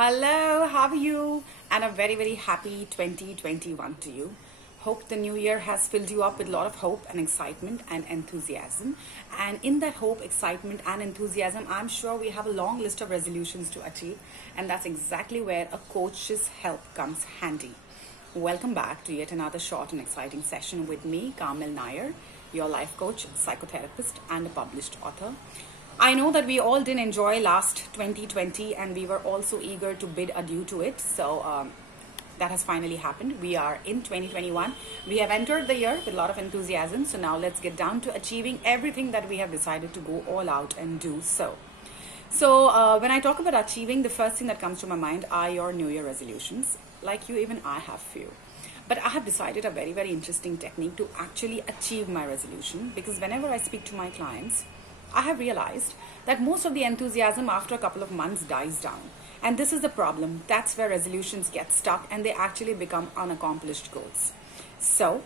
Hello, how are you? And a very happy 2021 to you. Hope the new year has filled you up with a lot of hope and excitement and enthusiasm. And in that hope, excitement, and enthusiasm, I'm sure we have a long list of resolutions to achieve. And that's exactly where a coach's help comes handy. Welcome back to yet another short and exciting session with me, Kamil Nair, your life coach, psychotherapist, and a published author. I know that we all did enjoy last 2020 and we were also eager to bid adieu to it. So that has finally happened. We are in 2021. We have entered the year with a lot of enthusiasm. So now let's get down to achieving everything that we have decided to go all out and do so. So when I talk about achieving, the first thing that comes to my mind are your New Year resolutions. Like you, even I have few. But I have decided a very interesting technique to actually achieve my resolution, because whenever I speak to my clients, I have realized that most of the enthusiasm after a couple of months dies down. And this is the problem. That's where resolutions get stuck and they actually become unaccomplished goals. So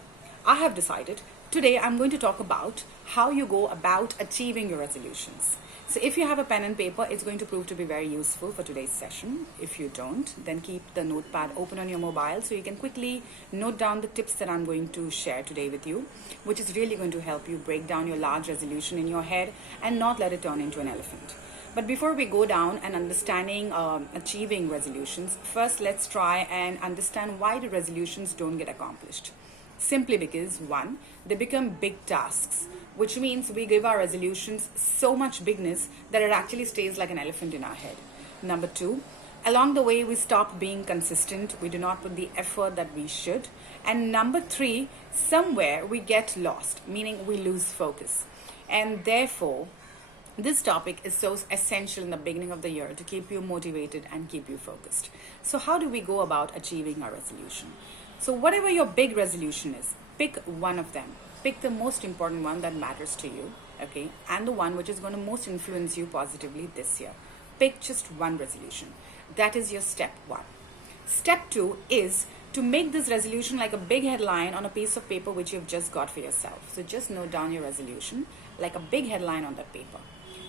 I have decided today I'm going to talk about how you go about achieving your resolutions. So if you have a pen and paper, it's going to prove to be very useful for today's session. If you don't, then keep the notepad open on your mobile so you can quickly note down the tips that I'm going to share today with you, which is really going to help you break down your large resolution in your head and not let it turn into an elephant. But before we go down and understanding achieving resolutions, first let's try and understand why the resolutions don't get accomplished. Simply because, one, they become big tasks, which means we give our resolutions so much bigness that it actually stays like an elephant in our head. Number two, along the way we stop being consistent, we do not put the effort that we should. And number three, somewhere we get lost, meaning we lose focus. And therefore, this topic is so essential in the beginning of the year to keep you motivated and keep you focused. So how do we go about achieving our resolution? So whatever your big resolution is, pick one of them. Pick the most important one that matters to you, okay? And the one which is going to most influence you positively this year. Pick just one resolution. That is your step one. Step two is to make this resolution like a big headline on a piece of paper which you've just got for yourself. So just note down your resolution like a big headline on that paper.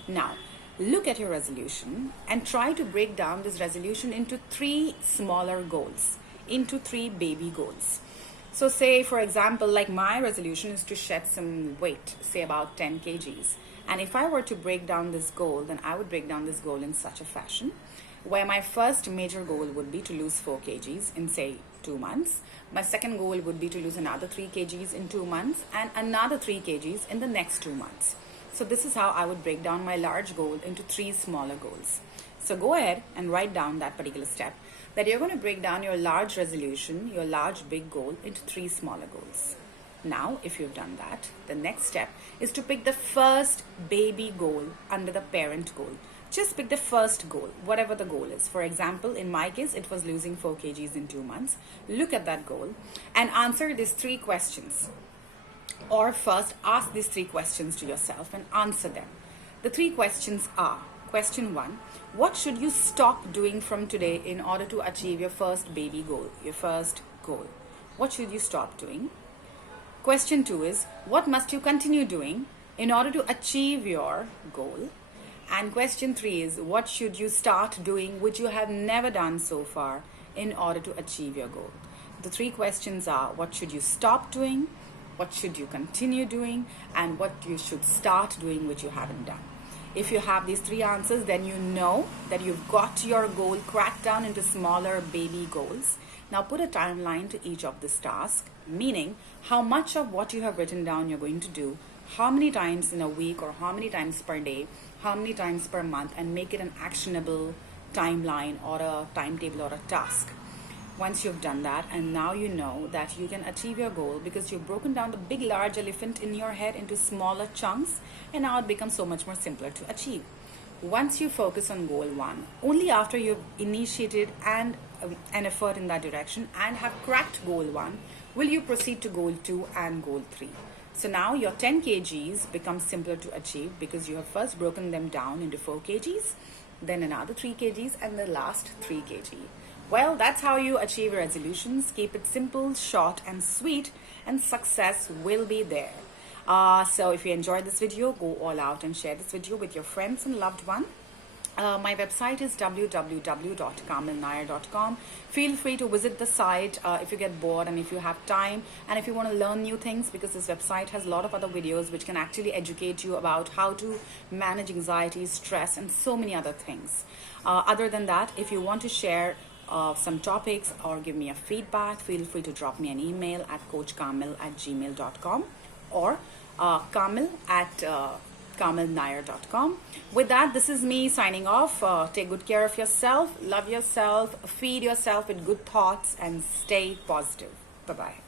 Now, look at your resolution and try to break down this resolution into three smaller goals, into three baby goals. So say, for example, like my resolution is to shed some weight, say about 10 kgs. And if I were to break down this goal, then I would break down this goal in such a fashion where my first major goal would be to lose 4 kgs in, say, 2 months. My second goal would be to lose another 3 kgs in 2 months and another 3 kgs in the next 2 months. So this is how I would break down my large goal into three smaller goals. So go ahead and write down that particular step, that you're going to break down your large resolution, your large big goal into three smaller goals. Now, if you've done that, the next step is to pick the first baby goal under the parent goal. Just pick the first goal, whatever the goal is. For example, in my case, it was losing 4 kgs in 2 months. Look at that goal and answer these three questions. Or first, ask these three questions to yourself and answer them. The three questions are: question one, what should you stop doing from today in order to achieve your first baby goal, your first goal? What should you stop doing? Question two is, what must you continue doing in order to achieve your goal? And question three is, what should you start doing which you have never done so far in order to achieve your goal? The three questions are: what should you stop doing? What should you continue doing? And what you should start doing which you haven't done. If you have these three answers, then you know that you've got your goal cracked down into smaller baby goals. Now put a timeline to each of this task, meaning how much of what you have written down you're going to do, how many times in a week or how many times per day, how many times per month, and make it an actionable timeline or a timetable or a task. Once you've done that, and now you know that you can achieve your goal because you've broken down the big large elephant in your head into smaller chunks, and now it becomes so much more simpler to achieve. Once you focus on goal one, only after you've initiated an effort in that direction and have cracked goal one, will you proceed to goal two and goal three. So now your 10 kgs becomes simpler to achieve because you have first broken them down into 4 kgs, then another 3 kgs, and the last 3 kg. Well, that's how you achieve resolutions. Keep it simple, short, and sweet, and success will be there. So if you enjoyed this video, go all out and share this video with your friends and loved one. My website is www.kamalnair.com. Feel free to visit the site if you get bored and if you have time and if you want to learn new things, because this website has a lot of other videos which can actually educate you about how to manage anxiety, stress, and so many other things. Other than that, if you want to share some topics or give me a feedback, feel free to drop me an email at coachkamil@gmail.com or Kamil at kamalnair.com. With that, this is me signing off. Take good care of yourself, love yourself, feed yourself with good thoughts, and stay positive. Bye bye.